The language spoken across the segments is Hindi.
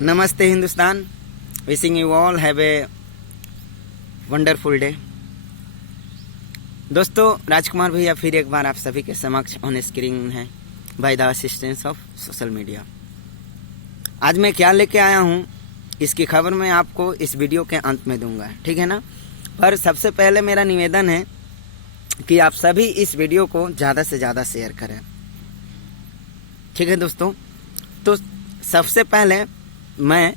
नमस्ते Hindustan. Wishing you all have a wonderful day. दोस्तों, राजकुमार भैया फिर एक बार आप सभी के समक्ष ऑन स्क्रीन है by the assistance of social media. आज मैं क्या लेके आया हूँ इसकी खबर मैं आपको इस वीडियो के अंत में दूंगा, ठीक है ना। पर सबसे पहले मेरा निवेदन है कि आप सभी इस वीडियो को ज़्यादा से ज़्यादा शेयर करें, ठीक है दोस्तों। तो सबसे पहले मैं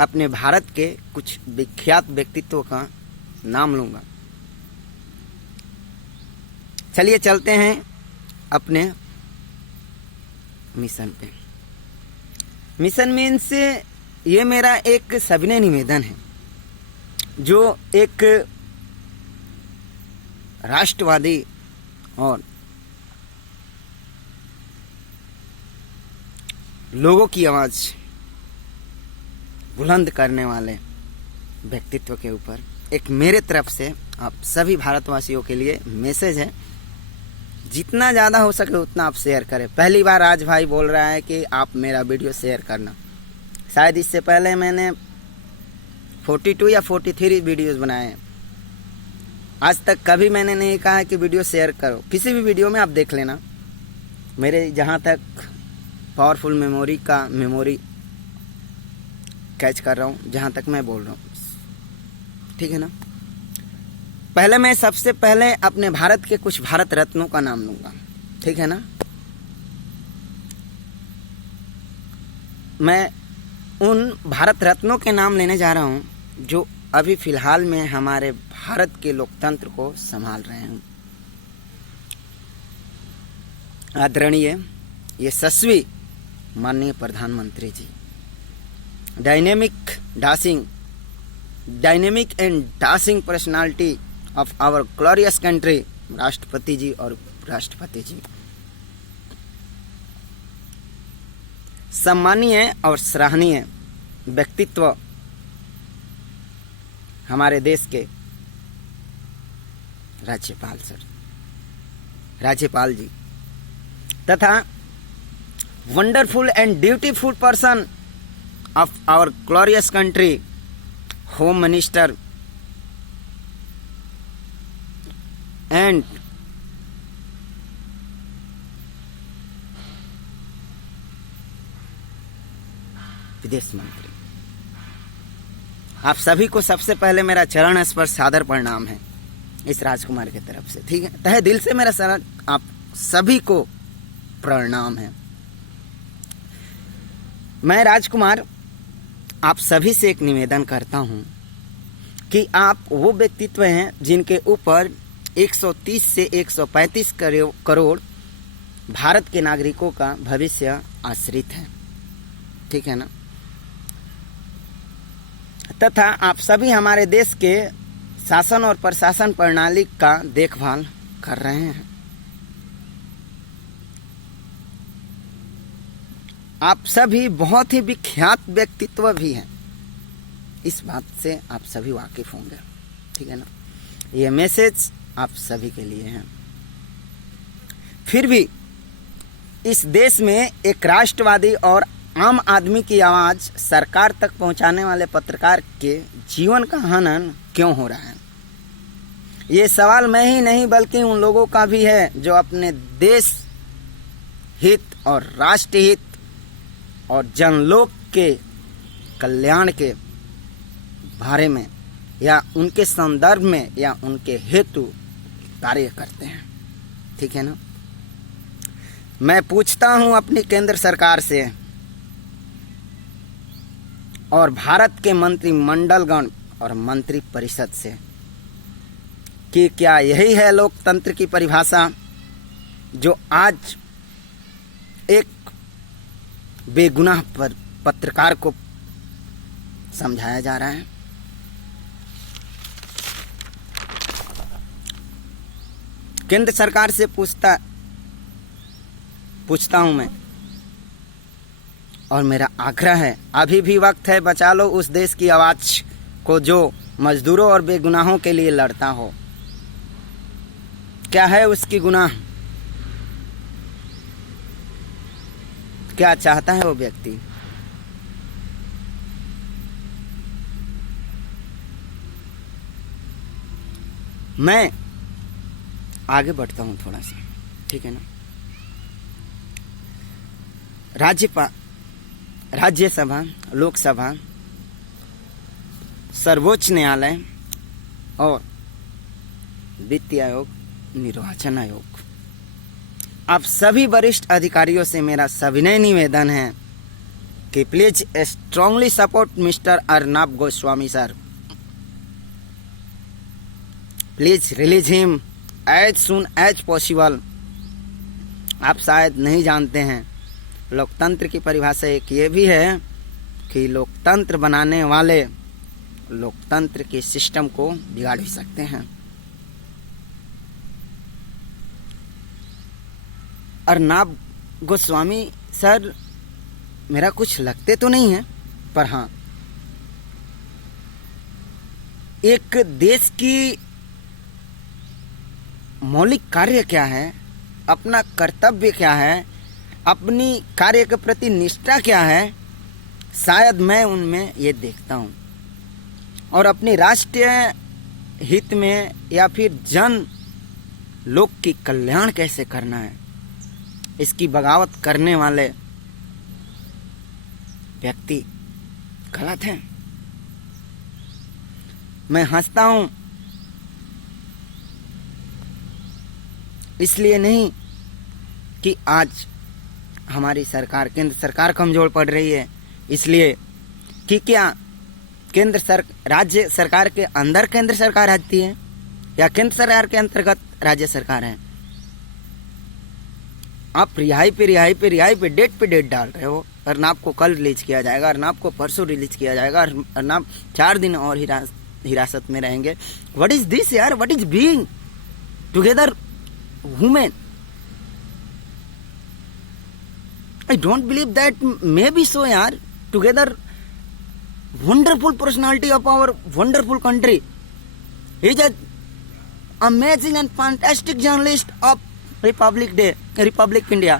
अपने भारत के कुछ विख्यात व्यक्तित्वों का नाम लूंगा। चलिए चलते हैं अपने मिशन पे। मिशन मीन्स ये मेरा एक सविनय निवेदन है जो एक राष्ट्रवादी और लोगों की आवाज बुलंद करने वाले व्यक्तित्व के ऊपर एक मेरे तरफ से आप सभी भारतवासियों के लिए मैसेज है। जितना ज़्यादा हो सके उतना आप शेयर करें। पहली बार आज भाई बोल रहा है कि आप मेरा वीडियो शेयर करना। शायद इससे पहले मैंने 42 या 43 वीडियोस बनाए हैं। आज तक कभी मैंने नहीं कहा है कि वीडियो शेयर करो। किसी भी वीडियो में आप देख लेना। मेरे जहाँ तक पावरफुल मेमोरी कैच कर रहा हूँ, जहाँ तक मैं बोल रहा हूँ, ठीक है ना। पहले मैं सबसे पहले अपने भारत के कुछ भारत रत्नों का नाम लूंगा, ठीक है ना। मैं उन भारत रत्नों के नाम लेने जा रहा हूँ जो अभी फिलहाल में हमारे भारत के लोकतंत्र को संभाल रहे हैं। आदरणीय यशस्वी माननीय प्रधानमंत्री जी, dynamic and dashing personality of our glorious country, राष्ट्रपति जी और उपराष्ट्रपति जी, सम्मानीय और सराहनीय व्यक्तित्व हमारे देश के राज्यपाल जी तथा wonderful and beautiful person of our glorious country, Home Minister and विदेश मंत्री। आप सभी को सबसे पहले मेरा चरण स्पर्श सादर प्रणाम है इस राजकुमार की तरफ से, ठीक है। तहे दिल से मेरा आप सभी को प्रणाम है। मैं राजकुमार आप सभी से एक निवेदन करता हूं कि आप वो व्यक्तित्व हैं जिनके ऊपर 130 से 135 करोड़ भारत के नागरिकों का भविष्य आश्रित है, ठीक है ना। तथा आप सभी हमारे देश के शासन और प्रशासन प्रणाली का देखभाल कर रहे हैं। आप सभी बहुत ही विख्यात व्यक्तित्व भी हैं, इस बात से आप सभी वाकिफ होंगे, ठीक है ना। ये मैसेज आप सभी के लिए है। फिर भी इस देश में एक राष्ट्रवादी और आम आदमी की आवाज सरकार तक पहुंचाने वाले पत्रकार के जीवन का हनन क्यों हो रहा है, ये सवाल मैं ही नहीं बल्कि उन लोगों का भी है जो अपने देश हित और राष्ट्र हित और जनलोक के कल्याण के बारे में या उनके संदर्भ में या उनके हेतु कार्य करते हैं, ठीक है ना। मैं पूछता हूं अपनी केंद्र सरकार से और भारत के मंत्रिमंडलगण और मंत्री परिषद से कि क्या यही है लोकतंत्र की परिभाषा जो आज एक बेगुनाह पर पत्रकार को समझाया जा रहा है। केंद्र सरकार से पूछता हूं मैं और मेरा आग्रह है, अभी भी वक्त है, बचा लो उस देश की आवाज को जो मजदूरों और बेगुनाहों के लिए लड़ता हो। क्या है उसकी गुनाह, क्या चाहता है वो व्यक्ति। मैं आगे बढ़ता हूं थोड़ा सा, ठीक है ना। राज्यसभा, लोकसभा, सर्वोच्च न्यायालय और वित्त आयोग, निर्वाचन आयोग, आप सभी वरिष्ठ अधिकारियों से मेरा सविनय निवेदन है कि please strongly support mister Arnab Goswami sir. Please release him as soon as possible. आप शायद नहीं जानते हैं, लोकतंत्र की परिभाषा एक ये भी है कि लोकतंत्र बनाने वाले लोकतंत्र के सिस्टम को बिगाड़ भी सकते हैं। अर्नब गोस्वामी सर मेरा कुछ लगते तो नहीं है, पर हाँ, एक देश की मौलिक कार्य क्या है, अपना कर्तव्य क्या है, अपनी कार्य के प्रति निष्ठा क्या है, शायद मैं उनमें ये देखता हूँ। और अपने राष्ट्रीय हित में या फिर जन लोक की कल्याण कैसे करना है, इसकी बगावत करने वाले व्यक्ति गलत हैं। मैं हंसता हूं इसलिए नहीं कि आज हमारी सरकार, केंद्र सरकार कमजोर पड़ रही है, इसलिए कि क्या राज्य सरकार के अंदर केंद्र सरकार आती है या केंद्र सरकार के अंतर्गत राज्य सरकार है। आप रिहाई पे डेट डाल रहे हो। अर्नब को कल रिलीज किया जाएगा, अर्नब को परसों रिलीज किया जाएगा, अर्नब 4 दिन और हिरासत में रहेंगे। व्हाट इज दिस यार? What is being together women? I don't believe that may be so यार। Together wonderful personality of our wonderful country. He is an amazing and fantastic journalist of Republic India।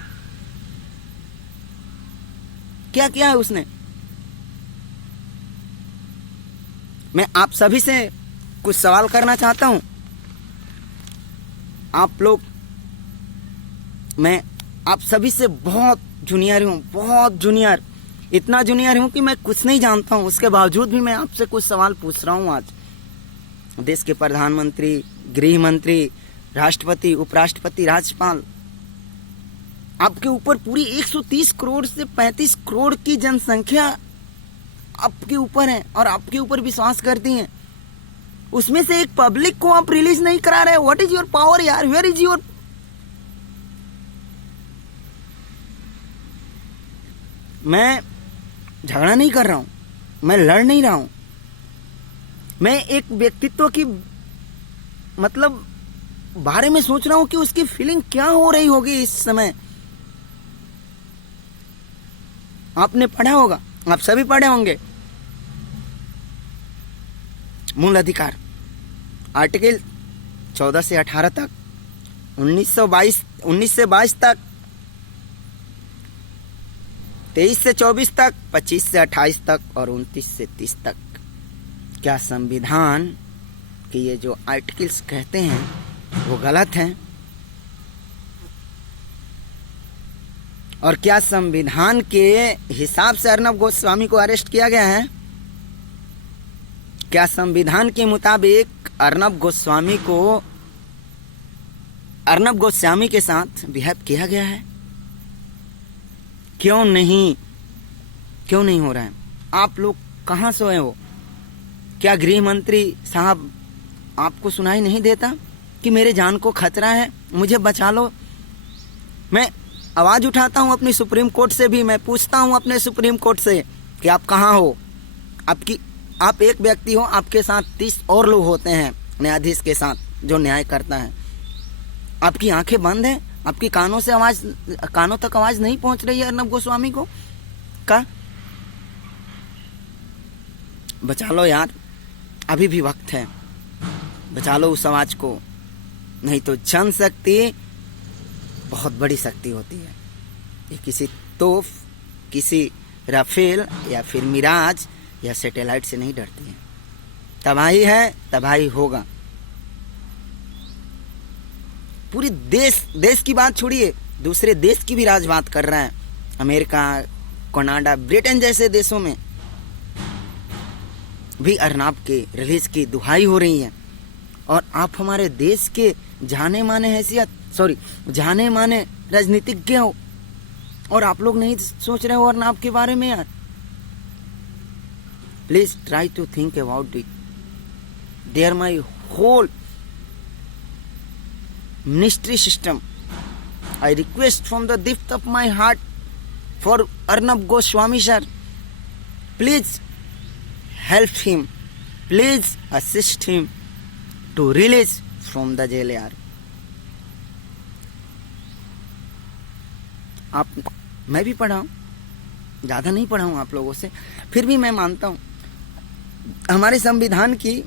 क्या किया है उसने? मैं आप सभी से कुछ सवाल करना चाहता हूं। आप लोग, मैं आप सभी से बहुत जूनियर हूँ, बहुत जूनियर, इतना जूनियर हूँ कि मैं कुछ नहीं जानता हूँ। उसके बावजूद भी मैं आपसे कुछ सवाल पूछ रहा हूँ। आज देश के प्रधानमंत्री, गृह मंत्री, राष्ट्रपति, उपराष्ट्रपति, राज्यपाल, आपके ऊपर पूरी 130 करोड़ से 35 करोड़ की जनसंख्या आपके ऊपर है और आपके ऊपर विश्वास करती है। उसमें से एक पब्लिक को आप रिलीज नहीं करा रहे। व्हाट इज योर पावर यार? Where is your? मैं झगड़ा नहीं कर रहा हूं, मैं लड़ नहीं रहा हूं, मैं एक व्यक्तित्व की मतलब बारे में सोच रहा हूं कि उसकी फीलिंग क्या हो रही होगी इस समय। आपने पढ़ा होगा, आप सभी पढ़े होंगे, मूल अधिकार आर्टिकल 14 से 18 तक, 19 से 22 तक, 23 से 24 तक, 25 से 28 तक और 29 से 30 तक। क्या संविधान के ये जो आर्टिकल्स कहते हैं वो गलत हैं? और क्या संविधान के हिसाब से अर्नब गोस्वामी को अरेस्ट किया गया है? क्या संविधान के मुताबिक अर्नब गोस्वामी के साथ बिहेव किया गया है? क्यों नहीं हो रहा है? आप लोग कहां सोए हो? क्या गृह मंत्री साहब आपको सुनाई नहीं देता कि मेरे जान को खतरा है, मुझे बचा लो? मैं आवाज उठाता हूं अपनी सुप्रीम कोर्ट से भी, मैं पूछता हूं अपने सुप्रीम कोर्ट से कि आप कहां हो? आप एक व्यक्ति हो, आपके साथ 30 और लोग होते हैं न्यायाधीश के साथ जो न्याय करता है। आपकी आंखें बंद हैं? आपकी कानों तक आवाज नहीं पहुंच रही है अर्नब गोस्वामी को? का बचा लो यार, अभी भी वक्त है, बचा लो उस आवाज को, नहीं तो जनशक्ति बहुत बड़ी शक्ति होती है। ये किसी तोफ, किसी राफेल या फिर मिराज या सैटेलाइट से नहीं डरती है। तबाही है, तबाही होगा। पूरी देश की बात छोड़िए, दूसरे देश की भी राज बात कर रहे हैं। अमेरिका, कनाडा, ब्रिटेन जैसे देशों में भी अर्नाब के रिलीज की दुहाई हो रही है। और आप हमारे देश के जाने माने राजनीतिज्ञ हो और आप लोग नहीं सोच रहे हो अर्नाब के बारे में यार। Please try to think about it. There my whole ministry system. I request from the depth of my heart for Arnab Goswami sir, please help him, please assist him to release from the jail यार। मैं भी पढ़ा हूँ, ज़्यादा नहीं पढ़ा हूँ आप लोगों से, फिर भी मैं मानता हूँ हमारे संविधान की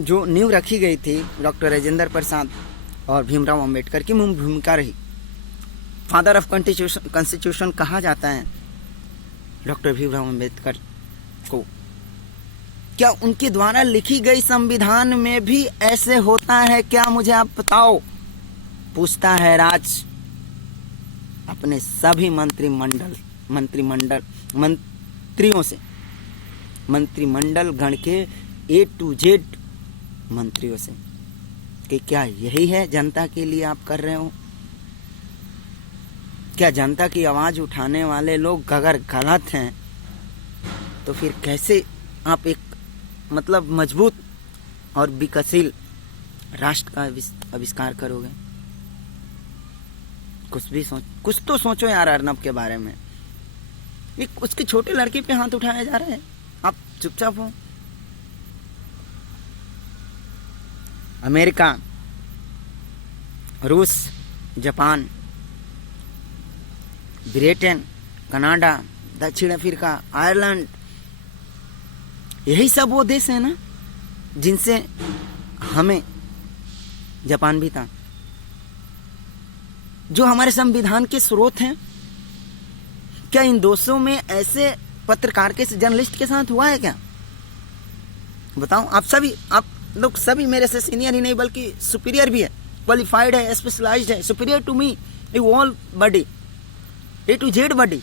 जो नींव रखी गई थी डॉक्टर राजेंद्र प्रसाद और भीमराव अंबेडकर की मुख्य भूमिका रही। फादर ऑफ कॉन्स्टिट्यूशन कहा जाता है डॉक्टर भीमराव अंबेडकर को। क्या उनके द्वारा लिखी गई संविधान में भी ऐसे होता है क्या? मुझे आप बताओ। पूछता है राज अपने सभी मंत्रियों से, मंत्रिमंडल गण के A to Z मंत्रियों से कि क्या यही है जनता के लिए आप कर रहे हो? क्या जनता की आवाज उठाने वाले लोग अगर गलत हैं तो फिर कैसे आप एक मजबूत और विकासशील राष्ट्र का आविष्कार करोगे? कुछ तो सोचो यार अर्नब के बारे में। ये उसके छोटे लड़के पे हाथ उठाया जा रहा है, आप चुपचाप हो। अमेरिका, रूस, जापान, ब्रिटेन, कनाडा, दक्षिण अफ्रीका, आयरलैंड, यही सब वो देश है ना जिनसे हमें, जापान भी था, जो हमारे संविधान के स्रोत हैं। क्या इन देशों में ऐसे पत्रकार के जर्नलिस्ट के साथ हुआ है क्या? बताओ। आप लोग सभी मेरे से सीनियर ही नहीं बल्कि सुपीरियर भी है, क्वालिफाइड है, स्पेशलाइज्ड है, superior to me all body, A to Z body.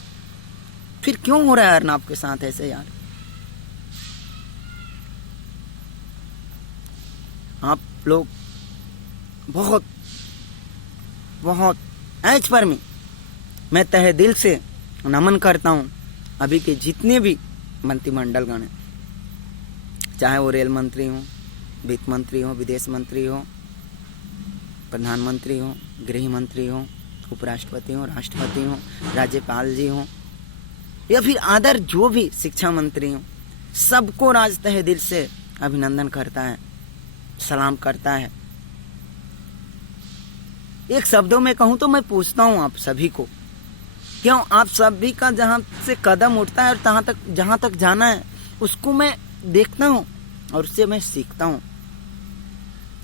फिर क्यों हो रहा है अर्नब के साथ ऐसे यार? आप लोग बहुत बहुत एज पर मैं तहे दिल से नमन करता हूं अभी के जितने भी मंत्रिमंडल गण हैं, चाहे वो रेल मंत्री हो, वित्त मंत्री हो, विदेश मंत्री हो, प्रधानमंत्री हो, गृह मंत्री हो, उपराष्ट्रपति हो, राष्ट्रपति हो, राज्यपाल जी हो, या फिर अदर जो भी शिक्षा मंत्री हो, सबको राज तहे दिल से अभिनंदन करता है, सलाम करता है। एक शब्दों में कहूं तो मैं पूछता हूं आप सभी को, क्यों आप सभी का जहां से कदम उठता है और जहां तक जाना है उसको मैं देखता हूं और उससे मैं सीखता हूं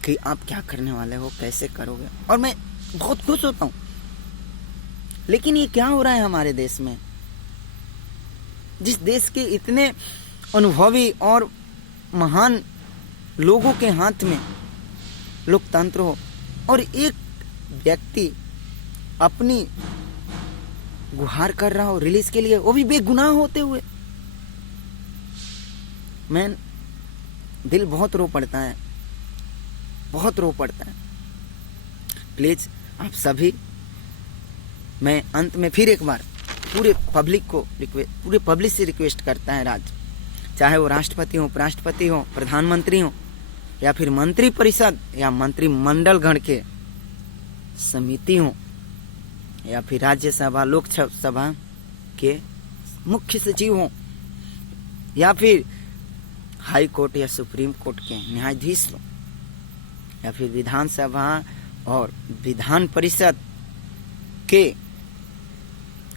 कि आप क्या करने वाले हो, कैसे करोगे, और मैं बहुत खुश होता हूं। लेकिन ये क्या हो रहा है हमारे देश में, जिस देश के इतने अनुभवी और महान लोगों के हाथ में लोकतंत्र हो और एक व्यक्ति अपनी गुहार कर रहा हो रिलीज के लिए, वो भी बेगुनाह होते हुए। मैं दिल बहुत रो पड़ता है, बहुत रो पड़ता है। प्लीज आप सभी, मैं अंत में फिर एक बार पूरे पब्लिक से रिक्वेस्ट करता है राज, चाहे वो राष्ट्रपति हो, उपराष्ट्रपति हो, प्रधानमंत्री हो, या फिर मंत्री परिषद या मंत्रिमंडल गण के समिति हो, या फिर राज्यसभा लोकसभा के मुख्य सचिव हो, या फिर हाई कोर्ट या सुप्रीम कोर्ट के न्यायाधीश हो, या फिर विधानसभा और विधान परिषद के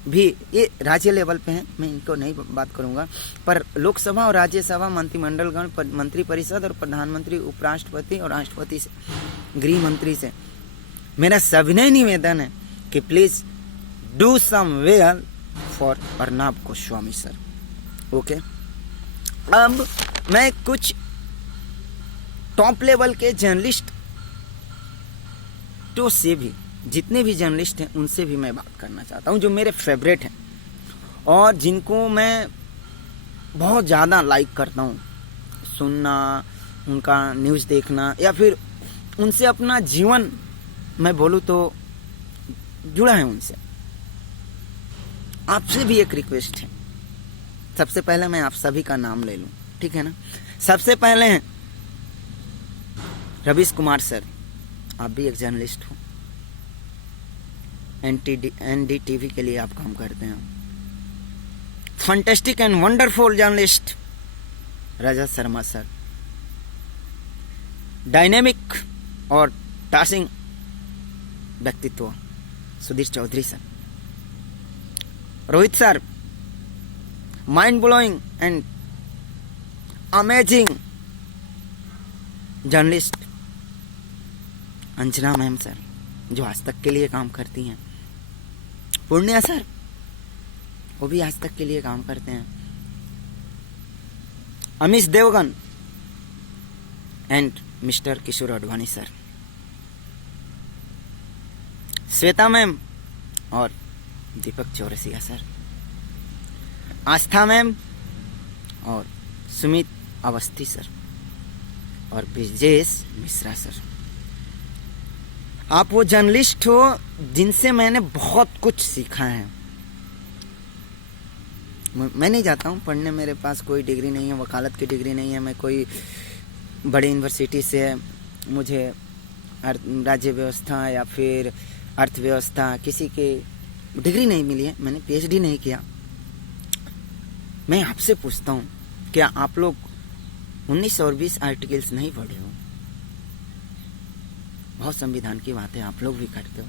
भी, ये राज्य लेवल पे हैं, मैं इनको नहीं बात करूंगा, पर लोकसभा और राज्यसभा मंत्रिमंडल गण, मंत्री परिषद और प्रधानमंत्री, उपराष्ट्रपति और राष्ट्रपति से, गृह मंत्री से मेरा सविनय निवेदन है कि please do some well for Arnab Goswami sir. Okay, अब मैं कुछ टॉप लेवल के जर्नलिस्ट जर्नलिस्टों से भी, जितने भी जर्नलिस्ट हैं उनसे भी मैं बात करना चाहता हूं, जो मेरे फेवरेट हैं और जिनको मैं बहुत ज़्यादा लाइक करता हूं, सुनना, उनका न्यूज़ देखना या फिर उनसे अपना जीवन मैं बोलूं तो जुड़ा है उनसे। आपसे भी एक रिक्वेस्ट है। सबसे पहले मैं आप सभी का नाम ले लूं, ठीक है ना। सबसे पहले हैं रवीश कुमार सर, आप भी एक जर्नलिस्ट हो, एनडीटीवी के लिए आप काम करते हैं। Fantastic and wonderful journalist Rajat Sharma sir, dynamic और टासिंग व्यक्तित्व Sudhir Chaudhary sir, Rohit sir, mind blowing and amazing journalist Anjana ma'am sir, जो आज तक के लिए काम करती हैं, पूर्णिया सर, वो भी आज तक के लिए काम करते हैं, Amish Devgan and mister Kishore Advani sir, Shweta ma'am और दीपक चौरसिया सर, आस्था मैम और सुमित अवस्थी सर और ब्रिजेश मिश्रा सर। आप वो जर्नलिस्ट हो जिनसे मैंने बहुत कुछ सीखा है। मैं नहीं जाता हूँ पढ़ने, मेरे पास कोई डिग्री नहीं है, वकालत की डिग्री नहीं है, मैं कोई बड़ी यूनिवर्सिटी से मुझे राज्य व्यवस्था या फिर अर्थव्यवस्था किसी के डिग्री नहीं मिली है, मैंने पीएचडी नहीं किया। मैं आपसे पूछता हूँ, क्या आप लोग 19 और 20 आर्टिकल्स नहीं पढ़े हो? बहुत संविधान की बातें आप लोग भी करते हो।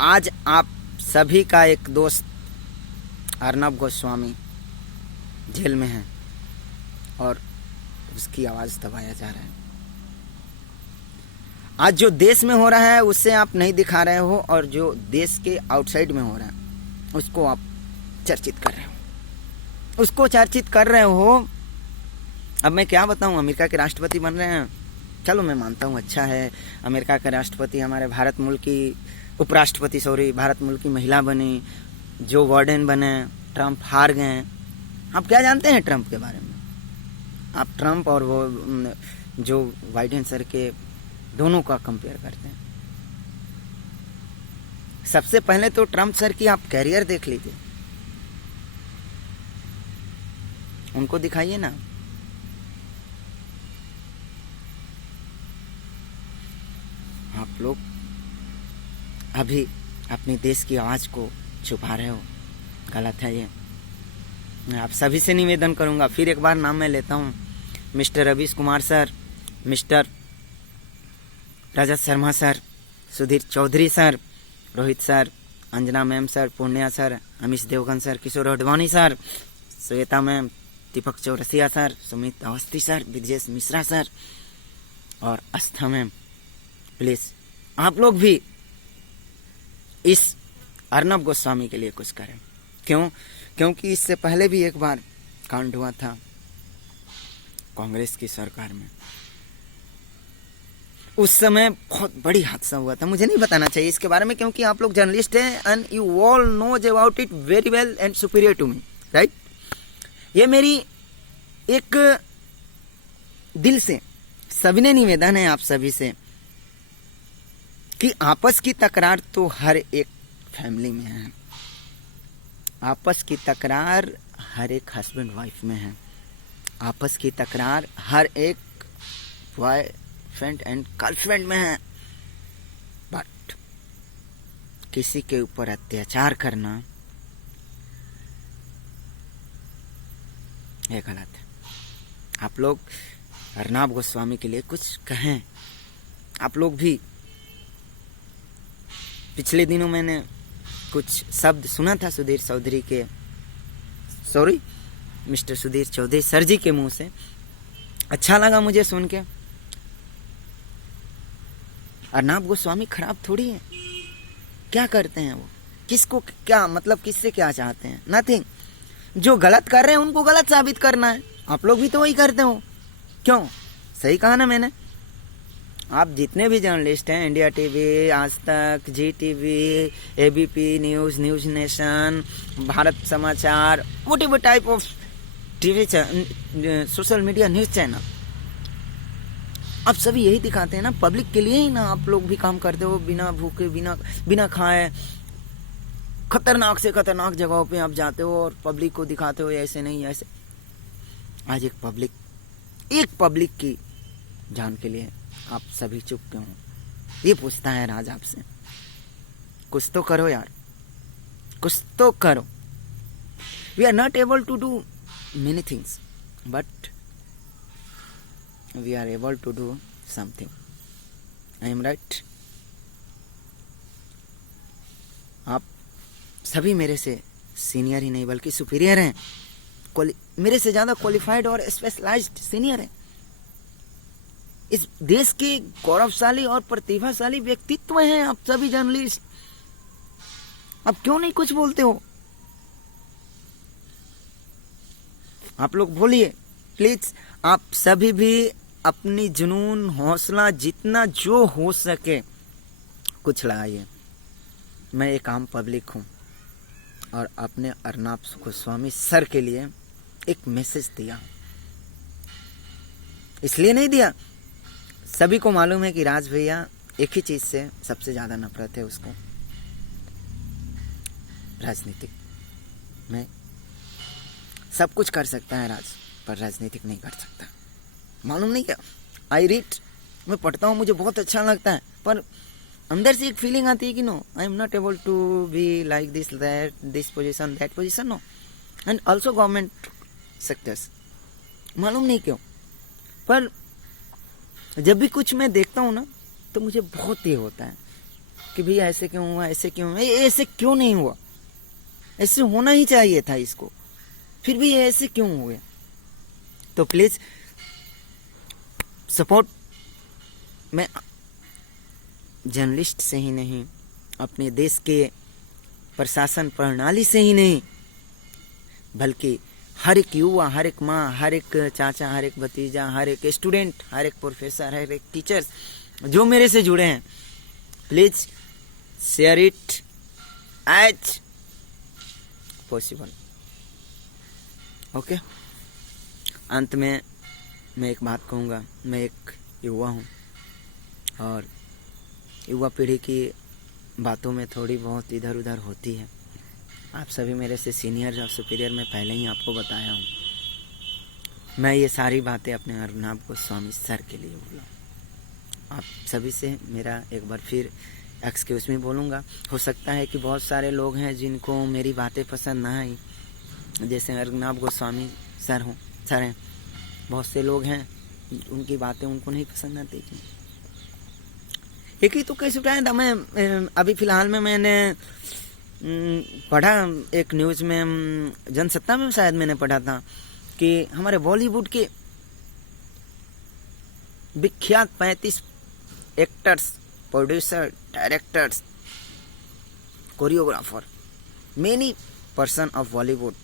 आज आप सभी का एक दोस्त अर्नब गोस्वामी जेल में है और उसकी आवाज दबाया जा रहा है। आज जो देश में हो रहा है उससे आप नहीं दिखा रहे हो और जो देश के आउटसाइड में हो रहा है उसको आप चर्चित कर रहे हो, उसको चर्चित कर रहे हो। अब मैं क्या बताऊं, अमेरिका के राष्ट्रपति बन रहे हैं, चलो मैं मानता हूं अच्छा है, अमेरिका के राष्ट्रपति हमारे भारत मुल्क की उपराष्ट्रपति भारत मुल्क की महिला बनी, जो वार्डन बने, ट्रंप हार गए। आप क्या जानते हैं ट्रंप के बारे में? आप ट्रंप और वो जो बाइडेन सर के दोनों का कंपेयर करते हैं। सबसे पहले तो ट्रंप सर की आप कैरियर देख लीजिए, उनको दिखाइए ना। आप लोग अभी अपने देश की आवाज को छुपा रहे हो, गलत है ये। मैं आप सभी से निवेदन करूंगा, फिर एक बार नाम मैं लेता हूं, mister Ravish Kumar sir, mister Rajat Sharma sir, Sudhir Chaudhary sir, Rohit sir, Anjana ma'am sir, Purnia sir, Amish Devgan sir, Kishore Advani sir, Shweta ma'am, Deepak Chaurasia sir, Sumit Awasthi sir, Brajesh Mishra sir और आस्था मैम, प्लीज आप लोग भी इस अर्नब गोस्वामी के लिए कुछ करें। क्यों? क्योंकि इससे पहले भी एक बार कांड हुआ था कांग्रेस की सरकार में, उस समय बहुत बड़ी हादसा हुआ था। मुझे नहीं बताना चाहिए इसके बारे में क्योंकि आप लोग जर्नलिस्ट हैं and you all knows about it very well and superior to me, right. ये मेरी एक दिल से सविनय निवेदन है आप सभी से कि आपस की तकरार तो हर एक फैमिली में है, आपस की तकरार हर एक हस्बैंड वाइफ में है, आपस की तकरार हर एक बॉयफ्रेंड एंड गर्लफ्रेंड में है, बट किसी के ऊपर अत्याचार करना ये गलत है। आप लोग अर्नब गोस्वामी के लिए कुछ कहें। आप लोग भी, पिछले दिनों मैंने कुछ शब्द सुना था सुधीर चौधरी के, मिस्टर सुधीर चौधरी सर जी के मुंह से, अच्छा लगा मुझे सुन के। अर्नब गोस्वामी खराब थोड़ी है, क्या करते हैं वो, किसको क्या मतलब, किससे क्या चाहते हैं? नथिंग। जो गलत कर रहे हैं उनको गलत साबित करना है। आप लोग भी तो वही करते हो, क्यों? सही कहा ना मैंने? आप जितने भी जर्नलिस्ट हैं, India TV, Aaj Tak, Zee TV, ABP News, News Nation, Bharat Samachar, whatever type of TV social media news channel, आप सभी यही दिखाते हैं ना, पब्लिक के लिए ही ना आप लोग भी काम करते हो, बिना भूखे, बिना खाए, खतरनाक से खतरनाक जगहों पे आप जाते हो और पब्लिक को दिखाते हो ऐसे नहीं ऐसे। आज एक पब्लिक की जान के लिए आप सभी चुप क्यों हो, ये पूछता है राज आपसे। कुछ तो करो यार, कुछ तो करो। We are not able to do many things, but we are able to do something. I am right? आप सभी मेरे से सीनियर ही नहीं बल्कि सुपीरियर हैं, मेरे से ज्यादा क्वालिफाइड और स्पेशलाइज्ड सीनियर हैं। इस देश के गौरवशाली और प्रतिभाशाली व्यक्तित्व हैं आप सभी जर्नलिस्ट। आप क्यों नहीं कुछ बोलते हो? आप लोग बोलिए प्लीज। आप सभी भी अपनी जुनून, हौसला, जितना जो हो सके कुछ लगाइए। मैं एक आम पब्लिक हूं और अपने अर्नब गोस्वामी सर के लिए एक मैसेज दिया। इसलिए नहीं दिया, सभी को मालूम है कि राज भैया एक ही चीज से सबसे ज्यादा नफरत है उसको, राजनीतिक में। सब कुछ कर सकता है राज, पर राजनीतिक नहीं कर सकता। मालूम नहीं क्या, आई रीड, मैं पढ़ता हूँ, मुझे बहुत अच्छा लगता है, पर अंदर से एक फीलिंग आती है कि no, I am not able to be like this, that, this position, that position, no. And also government sectors, मालूम नहीं क्यों, पर जब भी कुछ मैं देखता हूँ ना तो मुझे बहुत ये होता है कि भैया ऐसे क्यों हुआ, ऐसे क्यों हुआ, ऐसे क्यों नहीं हुआ, ऐसे होना ही चाहिए था इसको, फिर भी ये ऐसे क्यों हुए। तो प्लीज सपोर्ट। मैं जर्नलिस्ट से ही नहीं, अपने देश के प्रशासन प्रणाली से ही नहीं, बल्कि हर एक युवा, हर एक माँ, हर एक चाचा, हर एक भतीजा, हर एक स्टूडेंट, हर एक प्रोफेसर, हर एक टीचर्स जो मेरे से जुड़े हैं, please share it as possible. Okay. अंत में मैं एक बात कहूँगा, मैं एक युवा हूँ और युवा पीढ़ी की बातों में थोड़ी बहुत इधर उधर होती है। आप सभी मेरे से सीनियर और सुपीरियर, मैं पहले ही आपको बताया हूँ। मैं ये सारी बातें अपने अर्नब गोस्वामी सर के लिए बोला। आप सभी से मेरा एक बार फिर एक्सक्यूज मी बोलूँगा। हो सकता है कि बहुत सारे लोग हैं जिनको मेरी बातें पसंद ना आई, जैसे अर्नब गोस्वामी सर हैं, बहुत से लोग हैं उनकी बातें उनको नहीं पसंद आती थी। एक ही तो कैसे उठाया था। मैं अभी फिलहाल में मैंने पढ़ा एक न्यूज़ में, जनसत्ता में शायद मैंने पढ़ा था कि हमारे बॉलीवुड के विख्यात 35 actors, producer, directors, choreographer, many person of Bollywood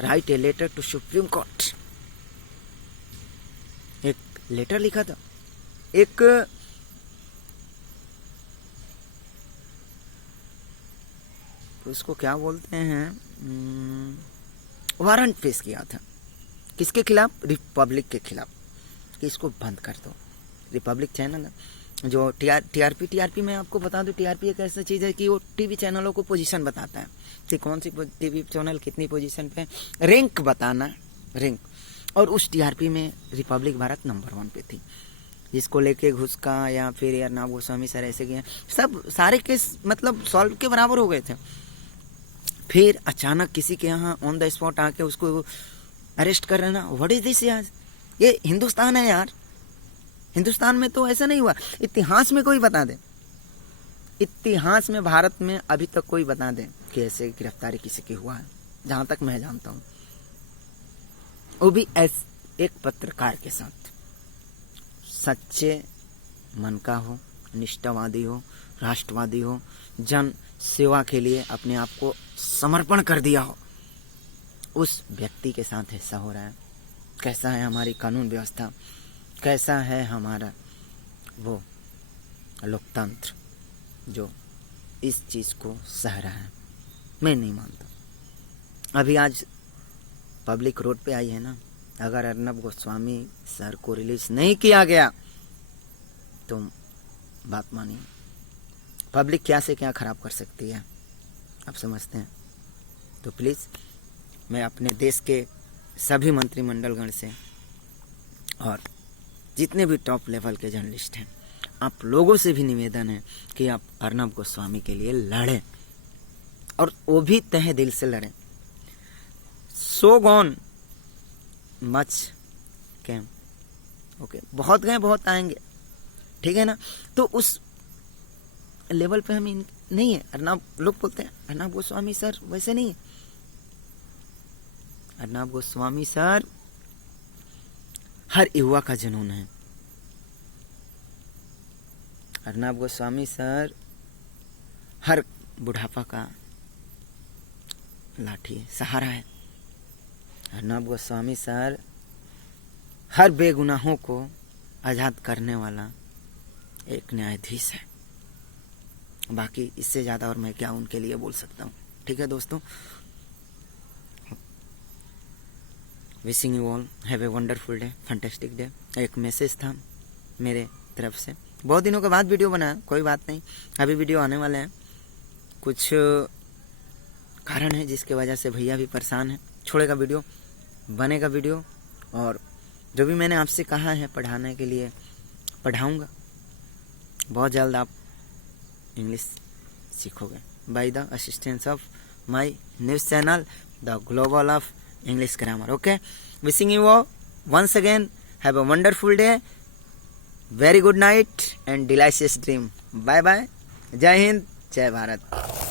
write a letter to Supreme Court. एक लेटर लिखा था, एक उसको क्या बोलते हैं, वारंट पेश किया था। किसके खिलाफ? रिपब्लिक के खिलाफ, कि इसको बंद कर दो। रिपब्लिक चैनल जो टीआरपी मैं आपको बता दूं, टीआरपी एक ऐसा चीज़ है कि वो टीवी चैनलों को पोजीशन बताता है कि कौन सी टीवी चैनल कितनी पोजीशन पे, रैंक बताना, रैंक। और उस टीआरपी में रिपब्लिक भारत नंबर 1 पे थी, जिसको लेके घुस का या फिर अर्नब गोस्वामी सर ऐसे किए, सब सारे केस मतलब सॉल्व के बराबर हो गए थे। फिर अचानक किसी के यहाँ ऑन द स्पॉट आके उसको अरेस्ट कर लेना, व्हाट इज दिस यार? ये हिंदुस्तान है यार, हिंदुस्तान में तो ऐसा नहीं हुआ। इतिहास में कोई बता दे, इतिहास में भारत में अभी तक कोई बता दे कि ऐसे गिरफ्तारी किसी की हुआ है, जहां तक मैं जानता हूं, वो भी एक पत्रकार के साथ, सच्चे मन का हो, निष्ठावादी हो, राष्ट्रवादी हो, जन सेवा के लिए अपने आप को समर्पण कर दिया हो, उस व्यक्ति के साथ ऐसा हो रहा है। कैसा है हमारी कानून व्यवस्था, कैसा है हमारा वो लोकतंत्र जो इस चीज़ को सह रहा है, मैं नहीं मानता। अभी आज पब्लिक रोड पे आई है ना, अगर अर्नब गोस्वामी सर को रिलीज नहीं किया गया तो बात मानिए पब्लिक क्या से क्या खराब कर सकती है, आप समझते हैं। तो प्लीज़ मैं अपने देश के सभी मंत्रिमंडलगण से और जितने भी टॉप लेवल के जर्नलिस्ट हैं, आप लोगों से भी निवेदन है कि आप अर्नब गोस्वामी के लिए लड़ें, और वो भी तहे दिल से लड़ें। सो गॉन मच कैम, ओके, बहुत गए बहुत आएंगे, ठीक है ना। तो उस लेवल पे हम नहीं है। अर्नब, लोग बोलते हैं अर्नब गोस्वामी सर वैसे नहीं है। अर्नब गोस्वामी सर हर युवा का जुनून है। अर्नब गोस्वामी सर हर बुढ़ापा का लाठी है, सहारा है। अर्नब गोस्वामी सर हर बेगुनाहों को आज़ाद करने वाला एक न्यायाधीश है। बाकी इससे ज़्यादा और मैं क्या उनके लिए बोल सकता हूँ, ठीक है दोस्तों। Wishing you all have a wonderful day, fantastic day. एक मैसेज था मेरे तरफ से, बहुत दिनों के बाद वीडियो बनाया, कोई बात नहीं, अभी वीडियो आने वाले हैं। कुछ कारण है जिसके वजह से भैया भी परेशान है। छोड़ेगा वीडियो, बनेगा वीडियो, और जो भी मैंने आपसे कहा है पढ़ाने के लिए पढ़ाऊँगा। बहुत जल्द आप इंग्लिश सीखोगे by the assistance of my news channel the global of English grammar. Okay, wishing you all once again have a wonderful day, very good night and delicious dream. Bye bye, जय हिंद, जय भारत।